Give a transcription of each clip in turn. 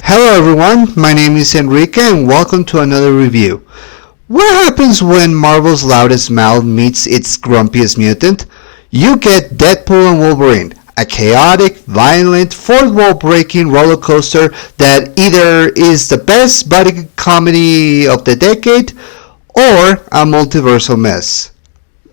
Hello everyone, my name is Enrique and welcome to another review. What happens when Marvel's loudest mouth meets its grumpiest mutant? You get Deadpool and Wolverine, a chaotic, violent, fourth wall breaking roller coaster that either is the best buddy comedy of the decade or a multiversal mess.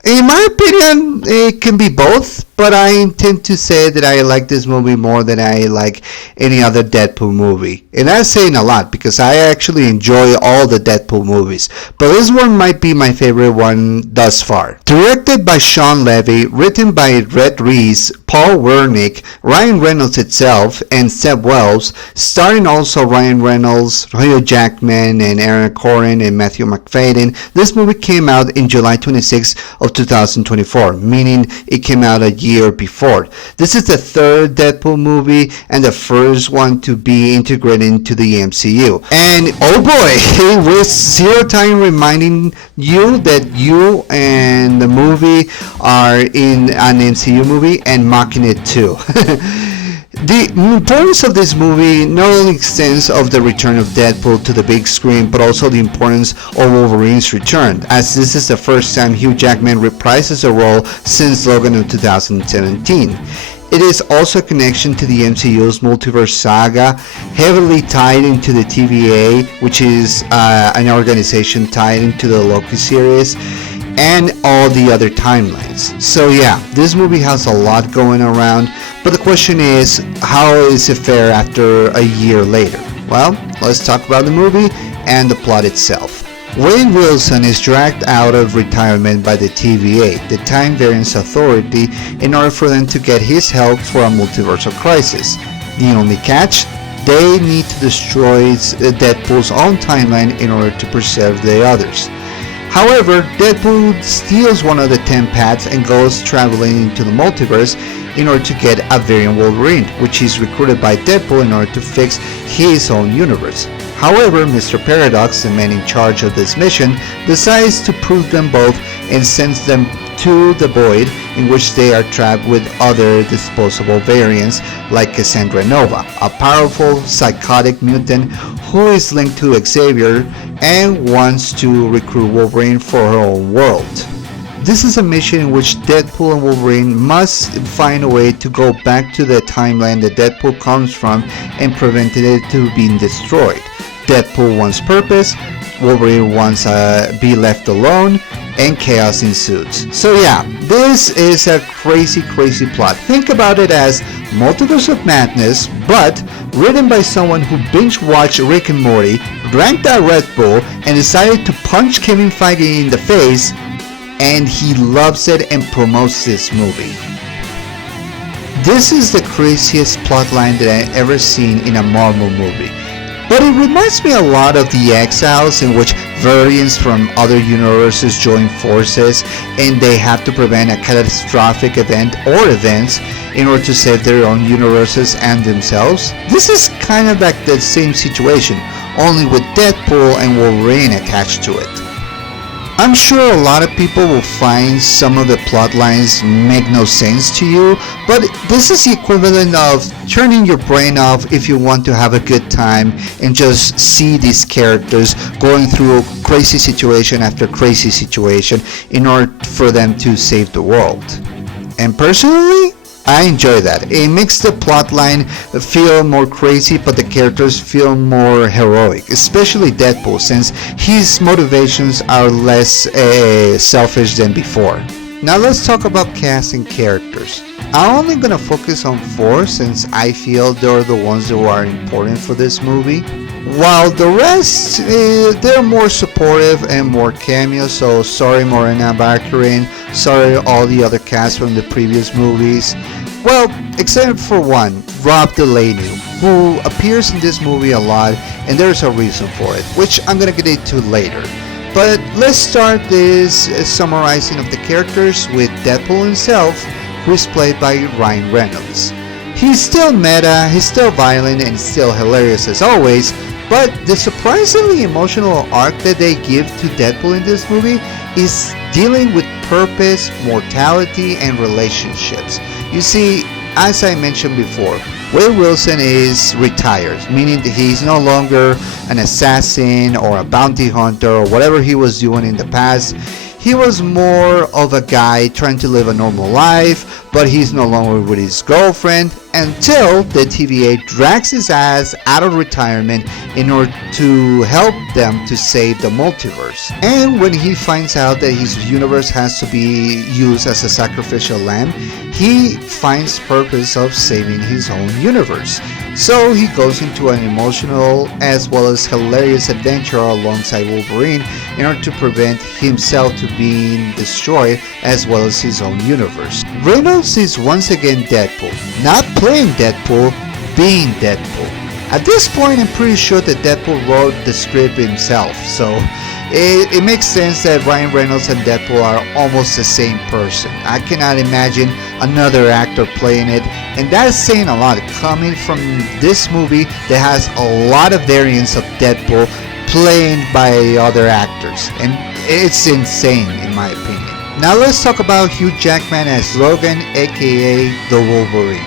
In my opinion, it can be both, but I intend to say that I like this movie more than I like any other Deadpool movie. And that's saying a lot because I actually enjoy all the Deadpool movies, but this one might be my favorite one thus far. Directed by Sean Levy, written by Rhett Reese, Paul Wernick, Ryan Reynolds itself, and Seb Wells, starring also Ryan Reynolds, Hugh Jackman, and Aaron Corrin, and Matthew McFadden. This movie came out in July 26 of 2024, meaning it came out a year before. This is the third Deadpool movie and the first one to be integrated into the MCU. And oh boy, with zero time reminding you that you and the movie are in an MCU movie and mocking it too. The importance of this movie not only extends of the return of Deadpool to the big screen, but also the importance of Wolverine's return, as this is the first time Hugh Jackman reprises a role since Logan in 2017. It is also a connection to the MCU's multiverse saga, heavily tied into the TVA, which is an organization tied into the Loki series, and all the other timelines. So yeah, this movie has a lot going around, but the question is, how is it fair after a year later? Well, let's talk about the movie and the plot itself. Wade Wilson is dragged out of retirement by the TVA, the Time Variance Authority, in order for them to get his help for a multiversal crisis. The only catch? They need to destroy Deadpool's own timeline in order to preserve the others. However, Deadpool steals one of the 10 paths and goes traveling into the multiverse in order to get a variant Wolverine, which is recruited by Deadpool in order to fix his own universe. However, Mr. Paradox, the man in charge of this mission, decides to prove them both and sends them to the Void, in which they are trapped with other disposable variants like Cassandra Nova, a powerful psychotic mutant who is linked to Xavier and wants to recruit Wolverine for her own world. This is a mission in which Deadpool and Wolverine must find a way to go back to the timeline that Deadpool comes from and prevent it to being destroyed. Deadpool wants purpose, Wolverine wants to be left alone, and chaos ensues. So yeah, this is a crazy plot. Think about it as Multiverse of Madness, but written by someone who binge-watched Rick and Morty, drank that Red Bull, and decided to punch Kevin Feige in the face, and he loves it and promotes this movie. This is the craziest plotline that I've ever seen in a Marvel movie. But it reminds me a lot of The Exiles, in which variants from other universes join forces and they have to prevent a catastrophic event or events in order to save their own universes and themselves. This is kind of like the same situation, only with Deadpool and Wolverine attached to it. I'm sure a lot of people will find some of the plot lines make no sense to you, but this is the equivalent of turning your brain off if you want to have a good time and just see these characters going through crazy situation after crazy situation in order for them to save the world. And personally, I enjoy that. It makes the plotline feel more crazy, but the characters feel more heroic, especially Deadpool, since his motivations are less selfish than before. Now let's talk about cast and characters. I'm only gonna focus on 4 since I feel they're the ones who are important for this movie. While the rest, they're more supportive and more cameos, so sorry Morena Baccarin, sorry all the other cast from the previous movies. Well, except for one, Rob Delaney, who appears in this movie a lot, and there's a reason for it, which I'm gonna get into later. But let's start this summarizing of the characters with Deadpool himself, who is played by Ryan Reynolds. He's still meta, he's still violent, and still hilarious as always, but the surprisingly emotional arc that they give to Deadpool in this movie is dealing with purpose, mortality, and relationships. You see, as I mentioned before, Wade Wilson is retired, meaning that he's no longer an assassin or a bounty hunter or whatever he was doing in the past. He was more of a guy trying to live a normal life, but he's no longer with his girlfriend until the TVA drags his ass out of retirement in order to help them to save the multiverse. And when he finds out that his universe has to be used as a sacrificial lamb, he finds purpose of saving his own universe. So he goes into an emotional as well as hilarious adventure alongside Wolverine in order to prevent himself to being destroyed as well as his own universe. Reynolds is once again Deadpool, not playing Deadpool, being Deadpool. At this point, I'm pretty sure that Deadpool wrote the script himself, so it makes sense that Ryan Reynolds and Deadpool are almost the same person. I cannot imagine another actor playing it, and that is saying a lot coming from this movie that has a lot of variants of Deadpool played by other actors, and it's insane in my opinion. Now let's talk about Hugh Jackman as Logan, aka the Wolverine.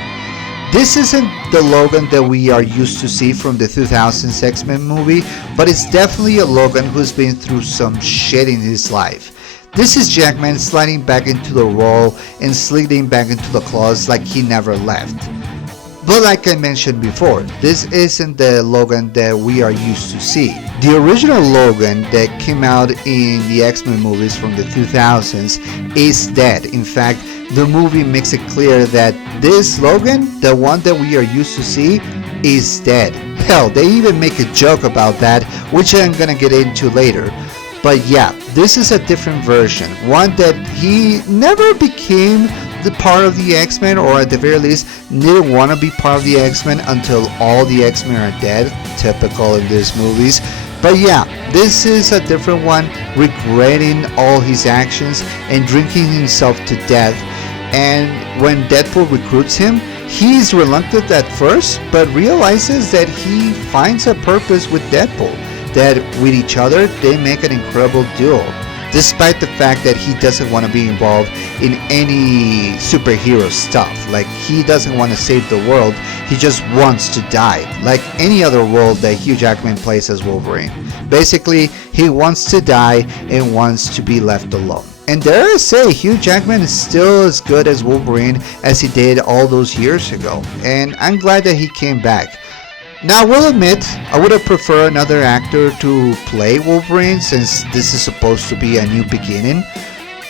This isn't the Logan that we are used to see from the 2000s X-Men movie, but it's definitely a Logan who's been through some shit in his life. This is Jackman sliding back into the role and sliding back into the claws like he never left. But like I mentioned before, this isn't the Logan that we are used to see. The original Logan that came out in the X-Men movies from the 2000s is dead. In fact, the movie makes it clear that this Logan, the one that we are used to see, is dead. Hell, they even make a joke about that, which I'm gonna get into later. But yeah, this is a different version, one that he never became the part of the X-Men, or at the very least didn't want to be part of the X-Men until all the X-Men are dead, typical in these movies. But yeah, this is a different one, regretting all his actions and drinking himself to death. And when Deadpool recruits him, he's reluctant at first, but realizes that he finds a purpose with Deadpool, that with each other they make an incredible duo, despite the fact that he doesn't want to be involved in any superhero stuff. Like, he doesn't want to save the world, he just wants to die, like any other role that Hugh Jackman plays as Wolverine. Basically, he wants to die and wants to be left alone. And dare I say, Hugh Jackman is still as good as Wolverine as he did all those years ago, and I'm glad that he came back. Now, I will admit, I would have preferred another actor to play Wolverine, since this is supposed to be a new beginning.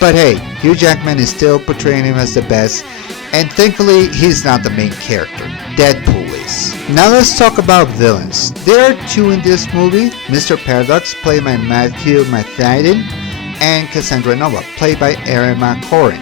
But hey, Hugh Jackman is still portraying him as the best, and thankfully he's not the main character. Deadpool is. Now let's talk about villains. There are two in this movie, Mr. Paradox, played by Matthew Mathiaden, and Cassandra Nova, played by Erin McCorrin.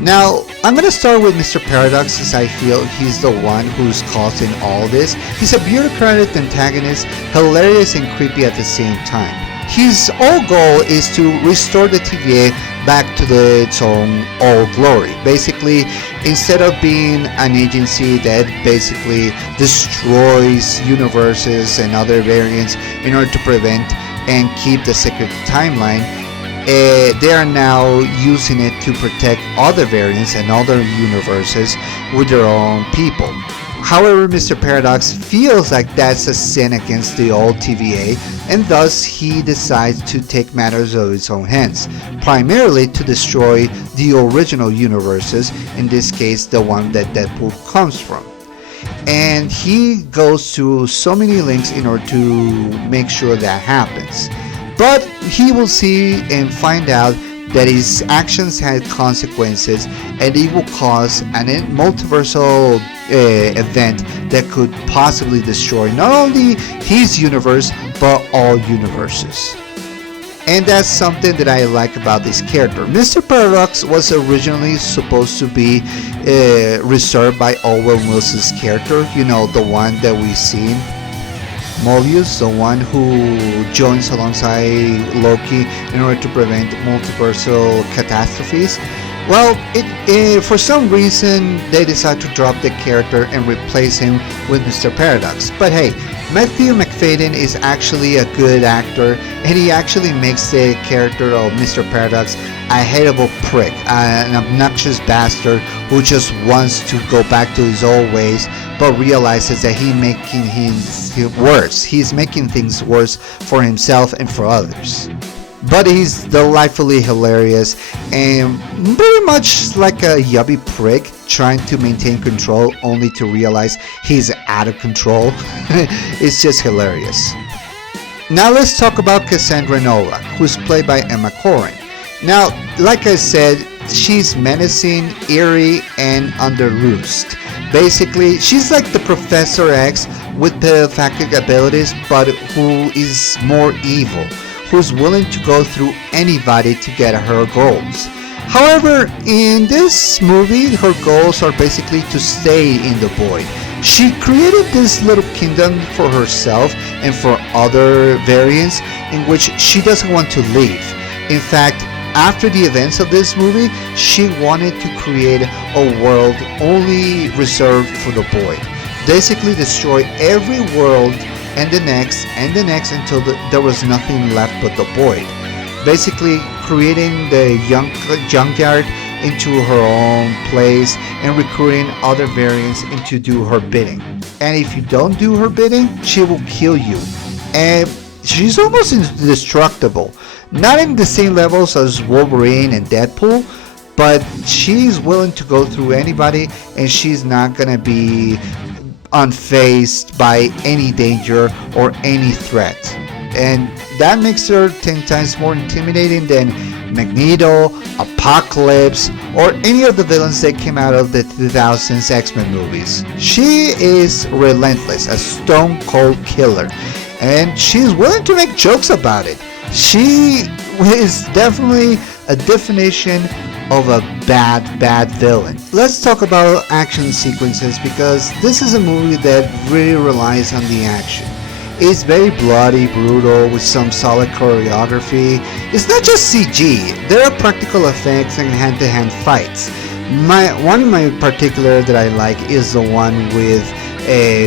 Now, I'm gonna start with Mr. Paradox, as I feel he's the one who's causing all this. He's a bureaucratic antagonist, hilarious and creepy at the same time. His whole goal is to restore the TVA back to its own old glory. Basically, instead of being an agency that basically destroys universes and other variants in order to prevent and keep the secret timeline, they are now using it to protect other variants and other universes with their own people. However, Mr. Paradox feels like that's a sin against the old TVA, and thus he decides to take matters of his own hands, primarily to destroy the original universes, in this case the one that Deadpool comes from. And he goes to so many lengths in order to make sure that happens. But he will see and find out that his actions had consequences, and it will cause an multiversal event that could possibly destroy not only his universe but all universes. And that's something that I like about this character. Mr. Paradox was originally supposed to be reserved by Owen Wilson's character, you know, the one that we've seen, Mobius, the one who joins alongside Loki in order to prevent multiversal catastrophes. Well, for some reason they decide to drop the character and replace him with Mr. Paradox. But hey, Matthew McFadden is actually a good actor, and he actually makes the character of Mr. Paradox a hateable prick, an obnoxious bastard who just wants to go back to his old ways, but realizes that he's making things worse for himself and for others. But he's delightfully hilarious and pretty much like a yubby prick trying to maintain control only to realize he's out of control. It's just hilarious. Now let's talk about Cassandra Nova, who's played by Emma Corrin. Now, like I said, she's menacing, eerie, and under roost. Basically, she's like the Professor X with telepathic abilities, but who is more evil, who's willing to go through anybody to get her goals. However, in this movie, her goals are basically to stay in the void. She created this little kingdom for herself and for other variants in which she doesn't want to leave. In fact, after the events of this movie, she wanted to create a world only reserved for the void. Basically destroy every world and the next until there was nothing left but the void. Basically creating the junkyard into her own place and recruiting other variants into do her bidding. And if you don't do her bidding, she will kill you. And she's almost indestructible. Not in the same levels as Wolverine and Deadpool, but she's willing to go through anybody, and she's not gonna be unfazed by any danger or any threat. And that makes her 10 times more intimidating than Magneto, Apocalypse, or any of the villains that came out of the 2000s X-Men movies. She is relentless, a stone cold killer, and she's willing to make jokes about it. She is definitely a definition of a bad villain. Let's talk about action sequences, because this is a movie that really relies on the action. It's very bloody, brutal, with some solid choreography. It's not just CG, there are practical effects and hand-to-hand fights. One in my particular that I like is the one with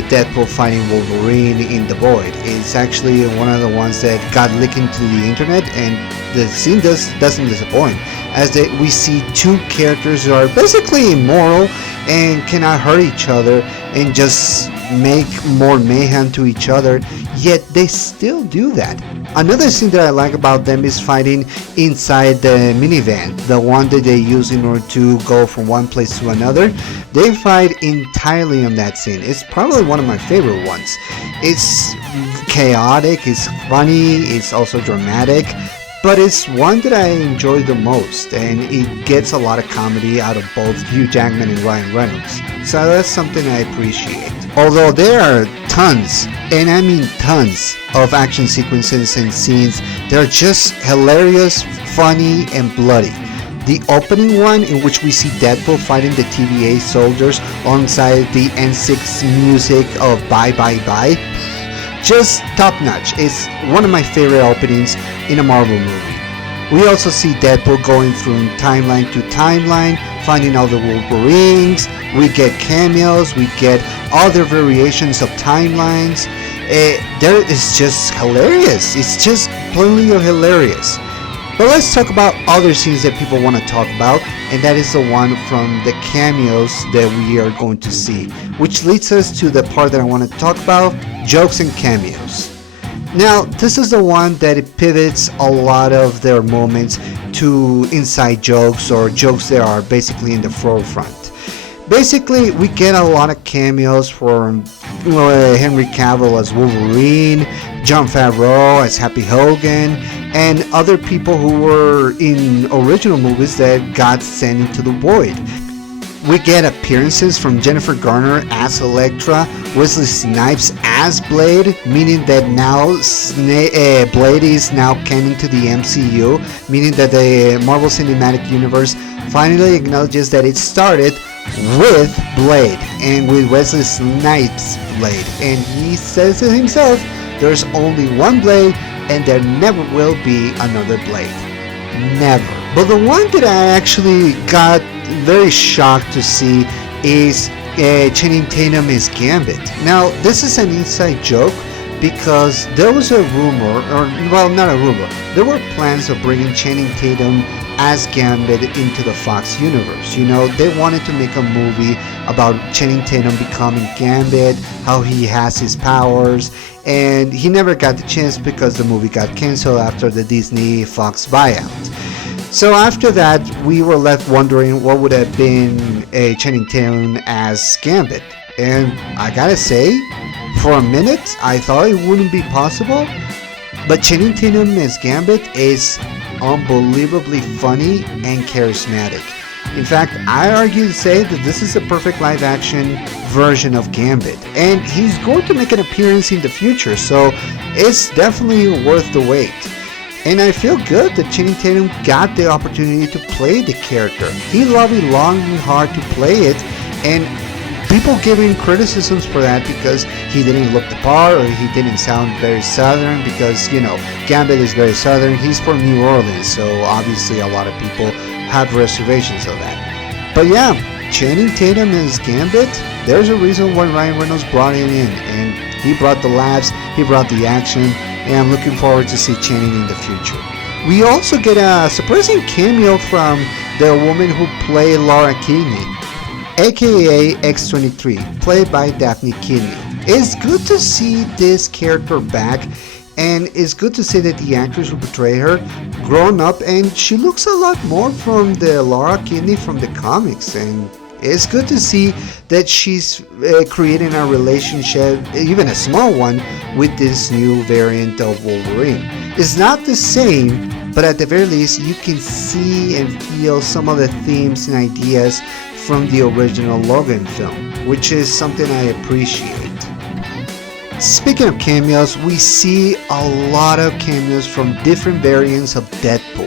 Deadpool fighting Wolverine in the void. It's actually one of the ones that got leaked into the internet, and the scene doesn't disappoint, as we see two characters who are basically immoral and cannot hurt each other and just make more mayhem to each other, yet they still do that. Another thing that I like about them is fighting inside the minivan, the one that they use in order to go from one place to another. They fight entirely on that scene. It's probably one of my favorite ones. It's chaotic, it's funny, it's also dramatic, but it's one that I enjoy the most, and it gets a lot of comedy out of both Hugh Jackman and Ryan Reynolds. So that's something I appreciate. Although there are tons, and I mean tons, of action sequences and scenes that are just hilarious, funny, and bloody. The opening one, in which we see Deadpool fighting the TVA soldiers alongside the N6 music of Bye Bye Bye, just top notch. It's one of my favorite openings in a Marvel movie. We also see Deadpool going from timeline to timeline, finding all the Wolverines. We get cameos, we get other variations of timelines. There is just hilarious. It's just plainly hilarious. But let's talk about other scenes that people want to talk about, and that is the one from the cameos that we are going to see, which leads us to the part that I want to talk about, jokes and cameos. Now, this is the one that it pivots a lot of their moments to inside jokes or jokes that are basically in the forefront. Basically, we get a lot of cameos from Henry Cavill as Wolverine, Jon Favreau as Happy Hogan, and other people who were in original movies that got sent into the void. We get appearances from Jennifer Garner as Elektra, Wesley Snipes as Blade, meaning that now Blade is now canon to the MCU, meaning that the Marvel Cinematic Universe finally acknowledges that it started with Blade and with Wesley Snipes' Blade, and he says it himself, there's only one Blade and there never will be another Blade. Never. But the one that I actually got very shocked to see is Channing Tatum as Gambit. Now, this is an inside joke because there was a rumor, or well, not a rumor, there were plans of bringing Channing Tatum as Gambit into the Fox universe. You know, they wanted to make a movie about Channing Tatum becoming Gambit, how he has his powers, and he never got the chance because the movie got canceled after the Disney Fox buyout. So after that, we were left wondering what would have been a Channing Tatum as Gambit. And I gotta say, for a minute, I thought it wouldn't be possible. But Channing Tatum as Gambit is unbelievably funny and charismatic. In fact, I argue to say that this is a perfect live-action version of Gambit. And he's going to make an appearance in the future, so it's definitely worth the wait. And I feel good that Channing Tatum got the opportunity to play the character. He lobbied long and hard to play it, and people gave him criticisms for that because he didn't look the part or he didn't sound very southern because, you know, Gambit is very southern. He's from New Orleans, so obviously a lot of people have reservations of that. But yeah, Channing Tatum as Gambit, there's a reason why Ryan Reynolds brought him in, and he brought the laughs, he brought the action, and I'm looking forward to see Channing in the future. We also get a surprising cameo from the woman who played Laura Kinney, aka X-23, played by Daphne Kinney. It's good to see this character back, and it's good to see that the actress who portrayed her grown up, and she looks a lot more from the Laura Kinney from the comics, and it's good to see that she's creating a relationship, even a small one, with this new variant of Wolverine. It's not the same, but at the very least you can see and feel some of the themes and ideas from the original Logan film, which is something I appreciate. Speaking of cameos, we see a lot of cameos from different variants of Deadpool.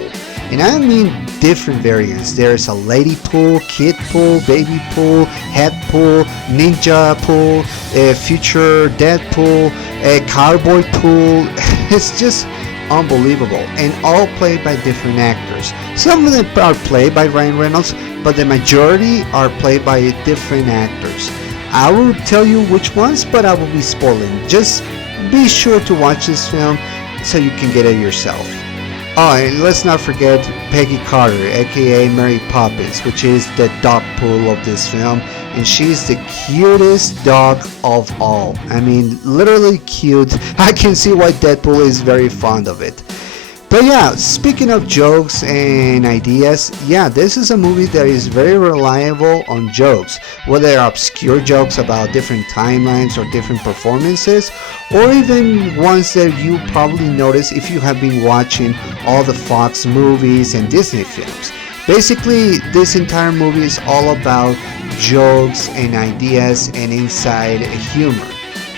And I mean different variants. There's a lady pool, kid pool, baby pool, head pool, ninja pool, a future Deadpool, a cowboy pool. It's just unbelievable, and all played by different actors. Some of them are played by Ryan Reynolds, but the majority are played by different actors. I will tell you which ones, but I will be spoiling. Just be sure to watch this film so you can get it yourself. Oh, and let's not forget Peggy Carter, aka Mary Poppins, which is the dog pool of this film, and she's the cutest dog of all. I mean, literally cute. I can see why Deadpool is very fond of it. But yeah, speaking of jokes and ideas, yeah, this is a movie that is very reliable on jokes, whether they're obscure jokes about different timelines or different performances, or even ones that you probably notice if you have been watching all the Fox movies and Disney films. Basically, this entire movie is all about jokes and ideas and inside humor,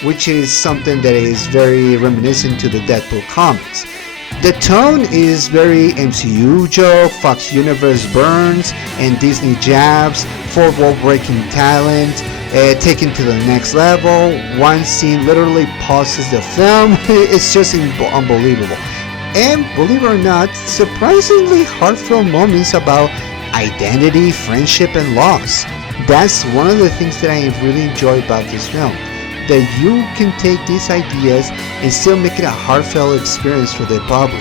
which is something that is very reminiscent to the Deadpool comics. The tone is very MCU joke, Fox Universe burns, and Disney jabs, fourth wall breaking talent, taken to the next level. One scene literally pauses the film. It's just unbelievable. And believe it or not, surprisingly heartfelt moments about identity, friendship, and loss. That's one of the things that I really enjoy about this film. That you can take these ideas and still make it a heartfelt experience for the public.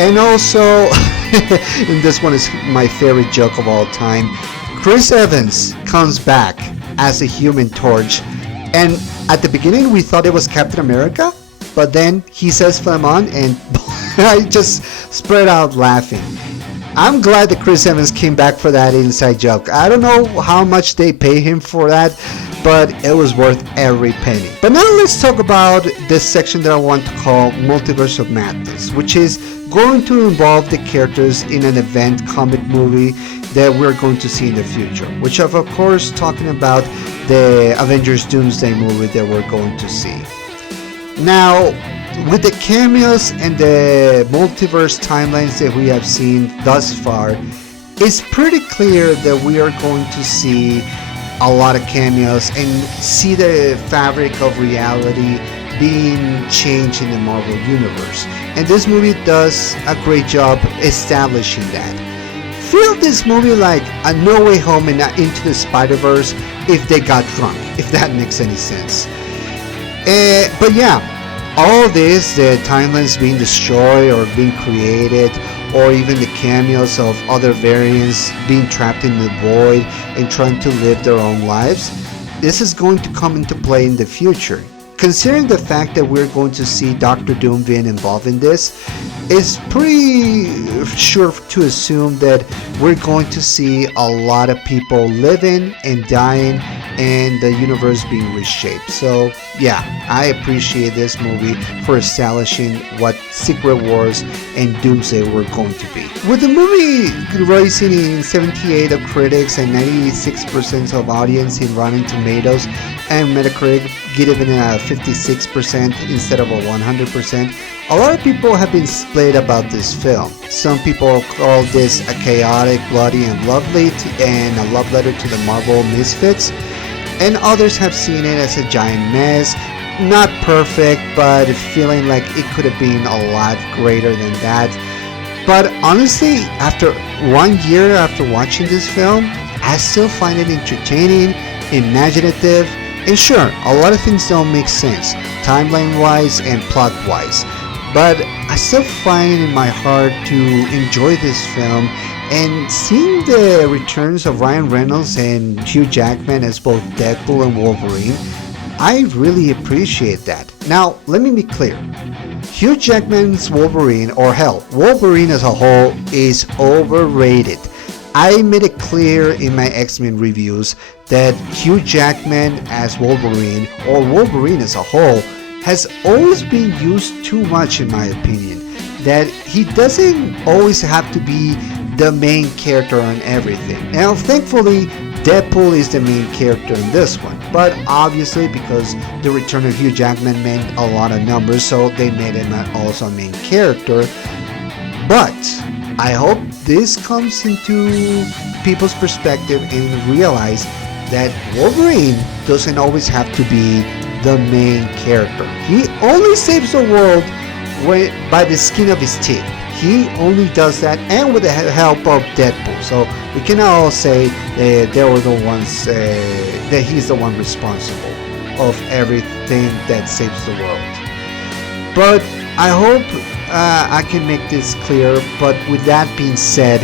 And also, and this one is my favorite joke of all time, Chris Evans comes back as a Human Torch, and at the beginning we thought it was Captain America, but then he says Flamon, and I just spread out laughing. I'm glad that Chris Evans came back for that inside joke. I don't know how much they pay him for that, but it was worth every penny. But now let's talk about this section that I want to call Multiversal Madness, which is going to involve the characters in an event comic movie that we're going to see in the future, which of course talking about the Avengers Doomsday movie that we're going to see. Now, with the cameos and the multiverse timelines that we have seen thus far, it's pretty clear that we are going to see a lot of cameos and see the fabric of reality being changed in the Marvel Universe. And this movie does a great job establishing that. Feel this movie like a No Way Home and Into the Spider-Verse if they got drunk, if that makes any sense. But yeah, all this, the timelines being destroyed or being created, or even the cameos of other variants being trapped in the void and trying to live their own lives, this is going to come into play in the future. Considering the fact that we're going to see Doctor Doom being involved in this, it's pretty sure to assume that we're going to see a lot of people living and dying and the universe being reshaped. So yeah, I appreciate this movie for establishing what Secret Wars and Doomsday were going to be. With the movie rising in 78 of critics and 96% of audience in Rotten Tomatoes, and Metacritic giving a 56% instead of a 100%, a lot of people have been split about this film. Some people call this a chaotic, bloody, and lovely and a love letter to the Marvel Misfits, and others have seen it as a giant mess, not perfect, but feeling like it could have been a lot greater than that. But honestly, after 1 year after watching this film, I still find it entertaining, imaginative, and sure, a lot of things don't make sense, timeline-wise and plot-wise, but I still find it in my heart to enjoy this film, and seeing the returns of Ryan Reynolds and Hugh Jackman as both Deadpool and Wolverine, I really appreciate that. Now, let me be clear. Hugh Jackman's Wolverine, or hell, Wolverine as a whole, is overrated. I made it clear in my X-Men reviews that Hugh Jackman as Wolverine, or Wolverine as a whole, has always been used too much in my opinion. That he doesn't always have to be the main character on everything. Now thankfully, Deadpool is the main character in this one, but obviously because the return of Hugh Jackman meant a lot of numbers, so they made him also a main character. But I hope this comes into people's perspective and realize that Wolverine doesn't always have to be the main character. He only saves the world by the skin of his teeth. He only does that, and with the help of Deadpool. So we cannot all say they were the ones that he's the one responsible of everything that saves the world. But I hope I can make this clear. But with that being said,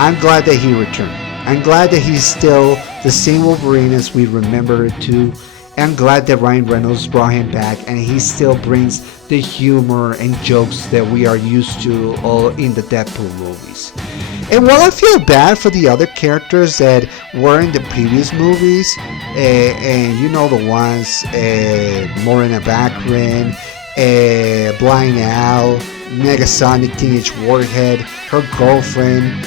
I'm glad that he returned. I'm glad that he's still the same Wolverine as we remember it to. I'm glad that Ryan Reynolds brought him back and he still brings the humor and jokes that we are used to in the Deadpool movies. And while I feel bad for the other characters that were in the previous movies, and you know the ones, Morena Baccarin, Blind Al, Negasonic Teenage Warhead, her girlfriend,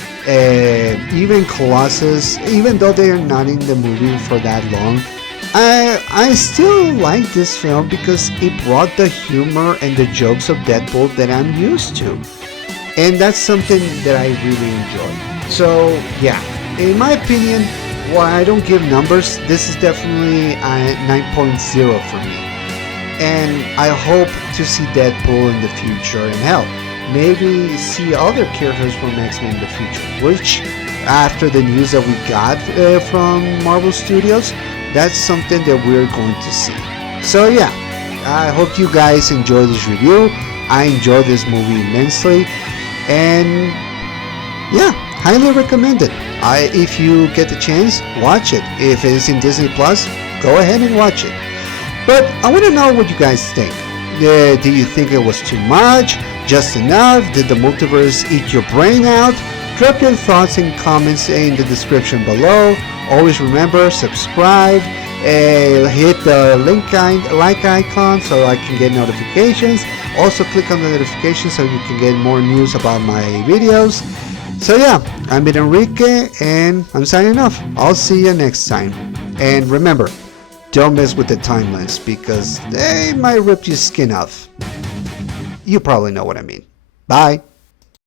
even Colossus, even though they are not in the movie for that long, I still like this film because it brought the humor and the jokes of Deadpool that I'm used to. And that's something that I really enjoy. So yeah, in my opinion, while I don't give numbers, this is definitely a 9.0 for me. And I hope to see Deadpool in the future, and hell, maybe see other characters from X-Men in the future, which after the news that we got from Marvel Studios, that's something that we're going to see. So yeah, I hope you guys enjoy this review. I enjoyed this movie immensely, and yeah, highly recommend it. If you get the chance, watch it. If it is in Disney Plus, go ahead and watch it. But I want to know what you guys think. Do you think it was too much? Just enough? Did the multiverse eat your brain out? Drop your thoughts and comments in the description below. Always remember, subscribe, hit the like icon so I can get notifications. Also click on the notification so you can get more news about my videos. So yeah, I'm Enrique and I'm signing off. I'll see you next time. And remember, don't mess with the timelines because they might rip your skin off. You probably know what I mean. Bye.